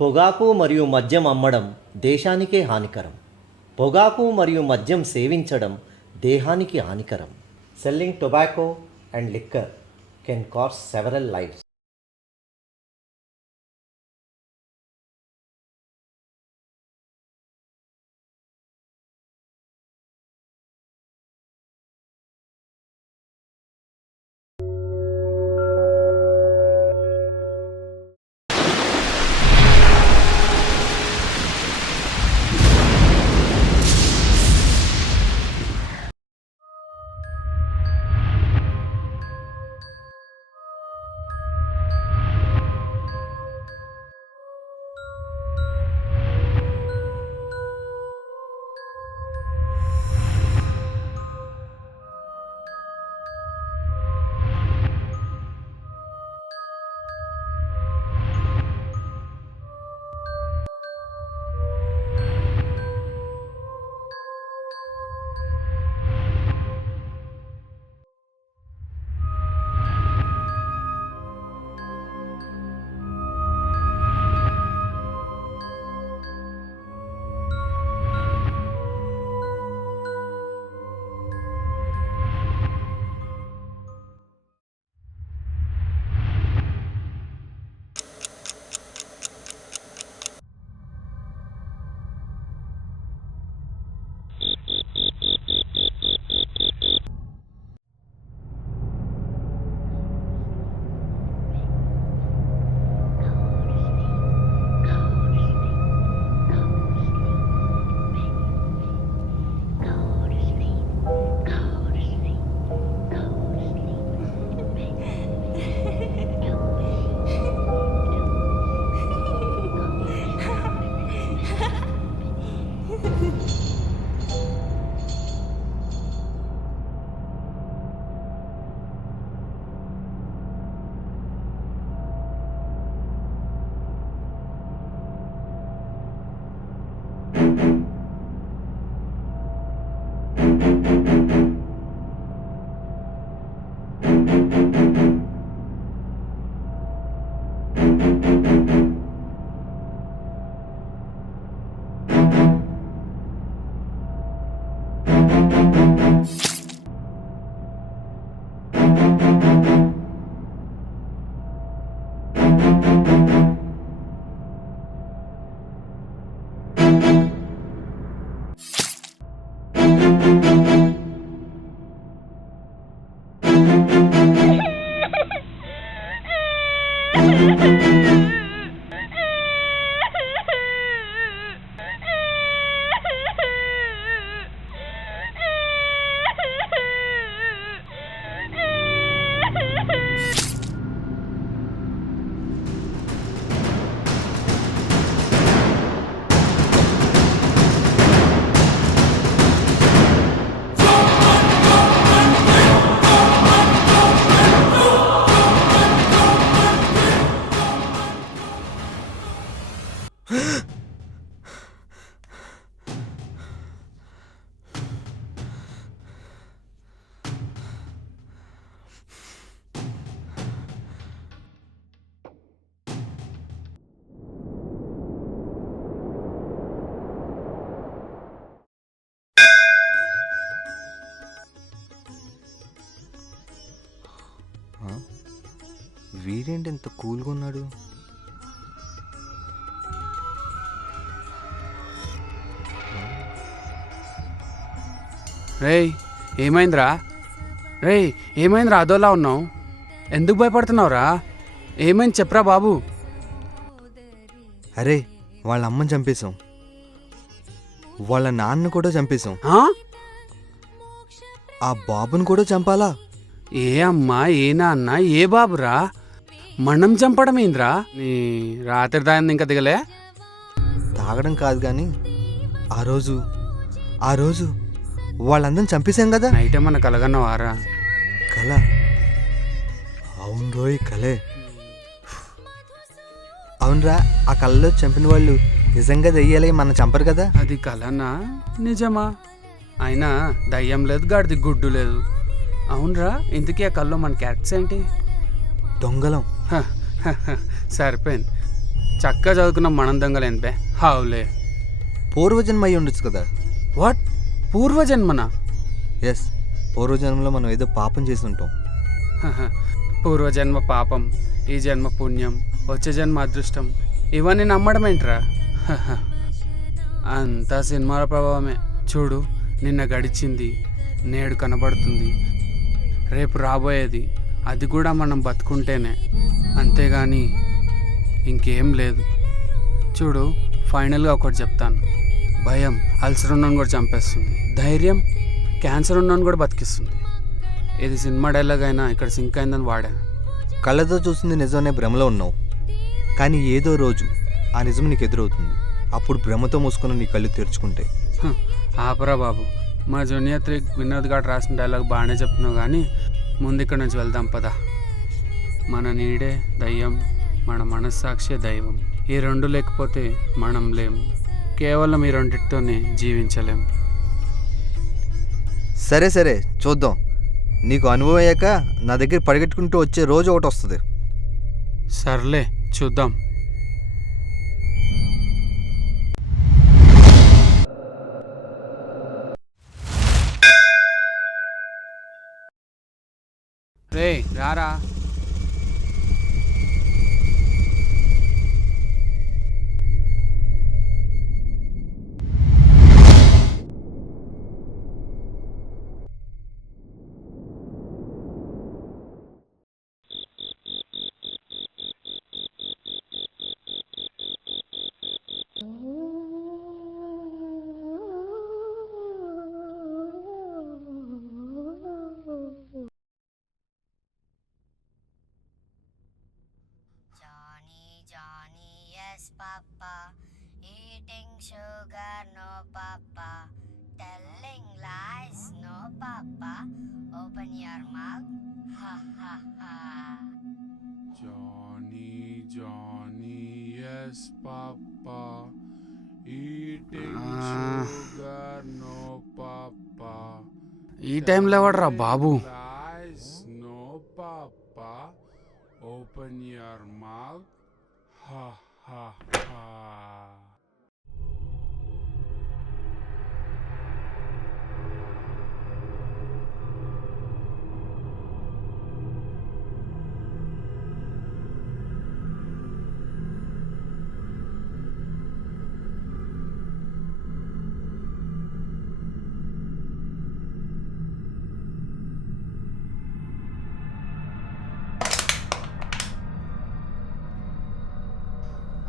పొగాకు మరియు మద్యం అమ్మడం దేశానికే హానికరం. పొగాకు మరియు మద్యం సేవించడం దేహానికి హానికరం. Selling tobacco and liquor can cost several lives. వీడేంటి ఎంత కూల్గా ఉన్నాడు? రేయ్ ఏమైందిరా? రేయ్ ఏమైందిరా? అదోలా ఉన్నావు, ఎందుకు భయపడుతున్నావురా? ఏమైంది చెప్పరా బాబు? అరే వాళ్ళ అమ్మని చంపేశాం, వాళ్ళ నాన్న కూడా చంపేశాం, ఆ బాబుని కూడా చంపాలా? ఏ అమ్మా ఏ నాన్న ఏ బాబురా? మనం చంపడం ఏంద్రా? నీ రాత్రి దాన్ని ఇంకా దిగలే? తాగడం కాదు కానీ ఆ రోజు వాళ్ళందరిని చంపేశాం కదా. నైట్ ఏమన్నా కలగన్నావారా? కళ? అవును రోయ్ కలే. అవునరా, ఆ కళ్ళలో చంపిన వాళ్ళు నిజంగా దెయ్యాలి, మన చంపరు కదా. అది కలనా నిజమా? అయినా దయ్యం లేదు, గాడిది గుడ్డు లేదు. అవునరా, ఇంతకీ ఆ కల్లో మన క్యారెక్టర్స్ ఏంటి? దొంగలం. సరిపోయింది. చక్కగా చదువుకున్నాం మనం దొంగలు ఎంత హావులే. పూర్వజన్మ అయి ఉండొచ్చు కదా. వాట్? పూర్వజన్మనా? ఎస్, పూర్వజన్మలో మనం ఏదో పాపం చేసి ఉంటాం. పూర్వజన్మ పాపం, ఈ జన్మ పుణ్యం, వచ్చే జన్మ అదృష్టం, ఇవన్నీ నమ్మడం ఏంట్రా? అంతా సినిమాల ప్రభావమే. చూడు, నిన్న గడిచింది, నేడు కనబడుతుంది, రేపు రాబోయేది, అది కూడా మనం బతుకుంటేనే, అంతేగాని ఇంకేం లేదు. చూడు, ఫైనల్గా ఒకటి చెప్తాను. భయం అల్సర్ ఉన్నోని కూడా చంపేస్తుంది, ధైర్యం క్యాన్సర్ ఉన్నోని కూడా బతికిస్తుంది. ఇది సినిమా డైలాగ్ అయినా ఇక్కడ సింక్ అయిందని వాడా. కళ్ళతో చూసింది నిజమనే భ్రమలో ఉన్నావు, కానీ ఏదో రోజు ఆ నిజం నీకు ఎదురవుతుంది. అప్పుడు భ్రమతో మూసుకొని నీ కళ్ళు తెరుచుకుంటాయి. ఆపరా బాబు, మా జూనియర్ 3 వినోద్ గారు రాసిన డైలాగ్ బాగానే చెప్తున్నావు, కానీ ముందు ఇక్కడ నుంచి వెళ్దాం పదా. మన నీడే దయ్యం, మన మనస్సాక్షి దైవం. ఈ రెండు లేకపోతే మనం లేం. కేవలం ఈ రెండిటితోనే జీవించలేం. సరే సరే, చూద్దాం. నీకు అనుభవం అయ్యాక నా దగ్గర పరిగెట్టుకుంటూ వచ్చే రోజు ఒకటి వస్తుంది. సర్లే, చూద్దాం. రే రారా. Johnny, yes, Papa. Eating sugar, no, Papa. Telling lies, no, Papa. Open your mouth, ha ha ha. Johnny, yes, Papa. Eating sugar, no, Papa. ఈ టైంలో ఎవడరా బాబు? No, Papa. Open your mouth, ha ha ha.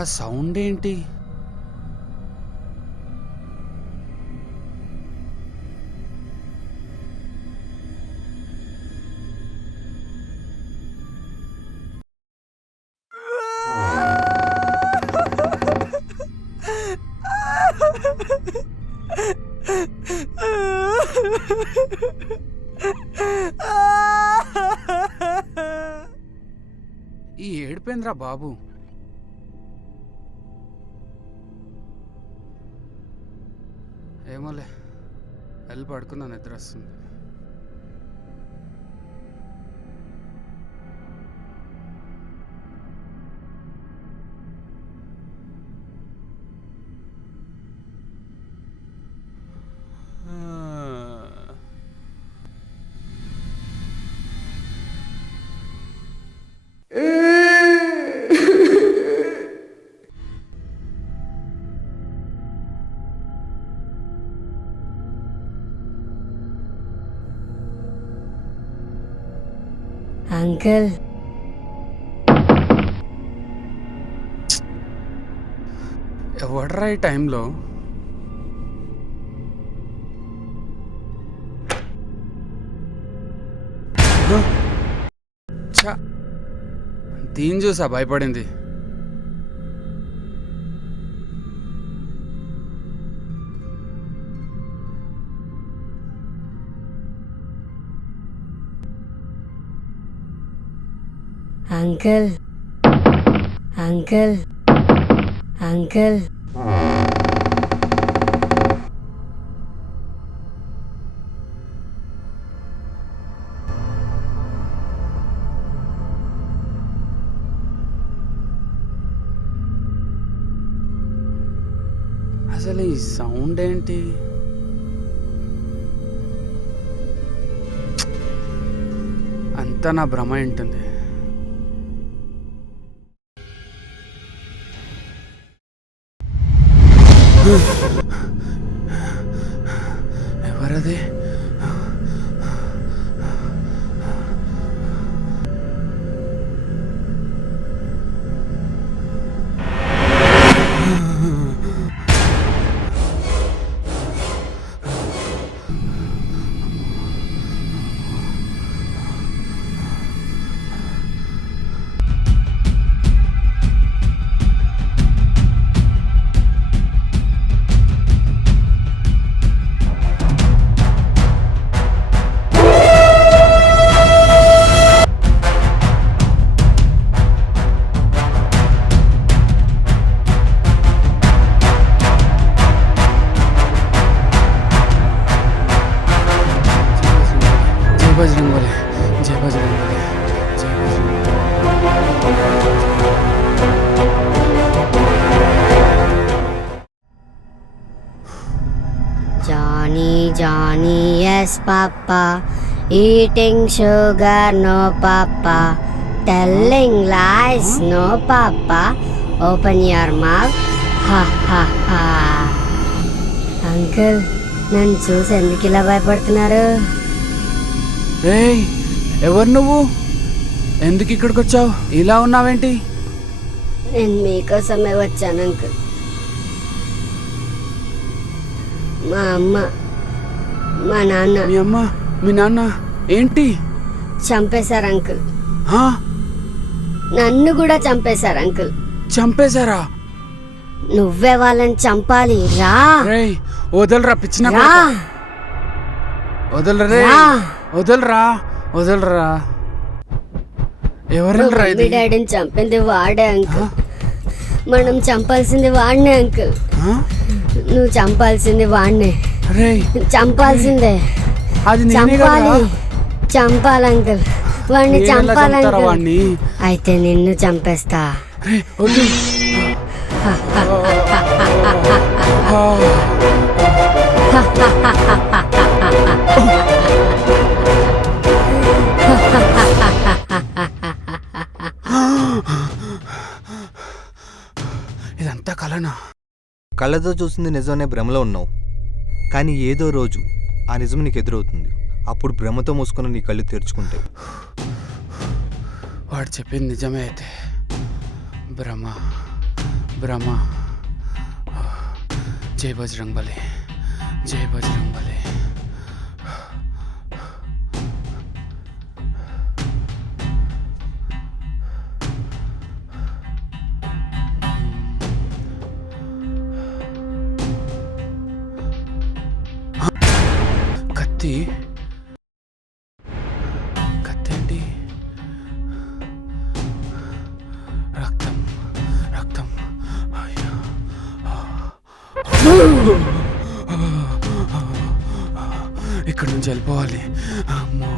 ఆ sound ఏంటి? ఈ ఏడిపోయిందిరా బాబు. ఏమోలే, వెళ్ళి పడుకున్నా, నిద్ర వస్తుంది. Uncle, ఎవడరా ఈ టైంలో? దీని చూసా భయపడింది. Uncle, Uncle, Uncle. అసలు ఈ సౌండ్ ఏంటి? అంతా నా భ్రమ ఏంటుంది. ఎవరది? జై బజరంగ్ బలి, జై బజరంగ్ బలి, జై Bajrang Johnny, Johnny, yes, Papa. Eating sugar, no, Papa. Telling lies, no, Papa. Open your mouth. Ha, ha, ha. Uncle, నన్ను చూసి ఎందుకు ఇలా భయపడుతున్నారు? ఏయ్, ఎవరు నువ్వు? ఎందుకు ఇక్కడికి వచ్చావు? ఇలా ఉన్నావేంటి? నేను మీకోసమే వచ్చాను అంకుల్. మా అమ్మ, మా నాన్న మీ అమ్మ, మీ నాన్న ఏంటి? చంపేశారు అంకుల్. హా? నన్ను కూడా చంపేశారు అంకుల్. చంపేశారా? నువ్వే వాళ్ళని చంపాలి. రా రేయ్, వదలరా పిచ్చిన రా వదలరా రే, రా. వదలరా, వదలరా. ఎవరరా మమ్మీ ఇది? డాడీని చంపింది వాడే అంకుల్. మనం చంపాల్సింది వాడినే అంకుల్. హా? నువ్వు చంపాల్సింది వాడినే. రేయ్, చంపాల్సిందే. అది నేనే చంపాలి. కదరా? చంపాలి అంకుల్. వాడిని నేనెలా చంపాలి చంపుతారా అంకుల్. వాణ్ణి? అయితే నిన్ను చంపేస్తా. రేయ్, వద్దు. ఇదంతా కలనా? కళ్ళతో చూసింది నిజమనే భ్రమలో ఉన్నావు, కానీ ఏదో రోజు ఆ నిజం నీకు ఎదురవుతుంది. అప్పుడు భ్రమతో మూసుకుని నీ కళ్ళు తెరుచుకుంటాయి. వాడు చెప్పింది నిజమే అయితే భ్రమ, భ్రమ. జై బజరంగ్ బలి, జై బజరంగ్ బలి. కత్తి, కత్తేంటి? రక్తం, రక్తం. అయ్యో. ఇక్కడి నుంచి వెళ్ళిపోవాలి. అమ్మో.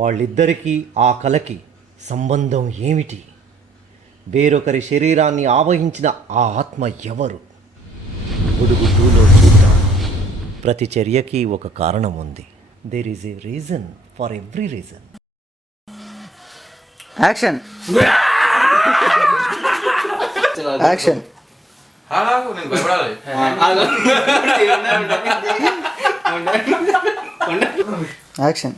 వాళ్ళిద్దరికీ ఆ కలకి సంబంధం ఏమిటి? వేరొకరి శరీరాన్ని ఆవహించిన ఆ ఆత్మ ఎవరు? గొడుగు 2లో చూద్దాం. ప్రతి చర్యకి ఒక కారణం ఉంది. There is a reason for every reason. Action action action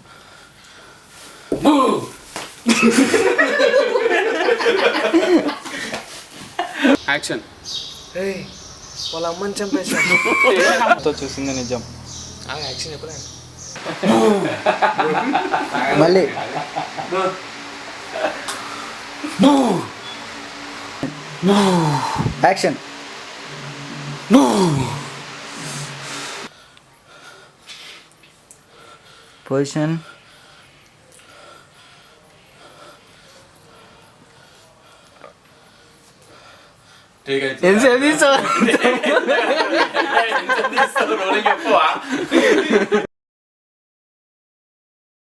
action. వాళ్ళ అమ్మని చంపేశాడు. చూసింది నిజం. యాక్షన్ చెప్పలేదు. మళ్ళీ యాక్షన్ పొజిషన్ ఎంతసేపు తీస్తావు? రోలింగ్ ఎక్కువ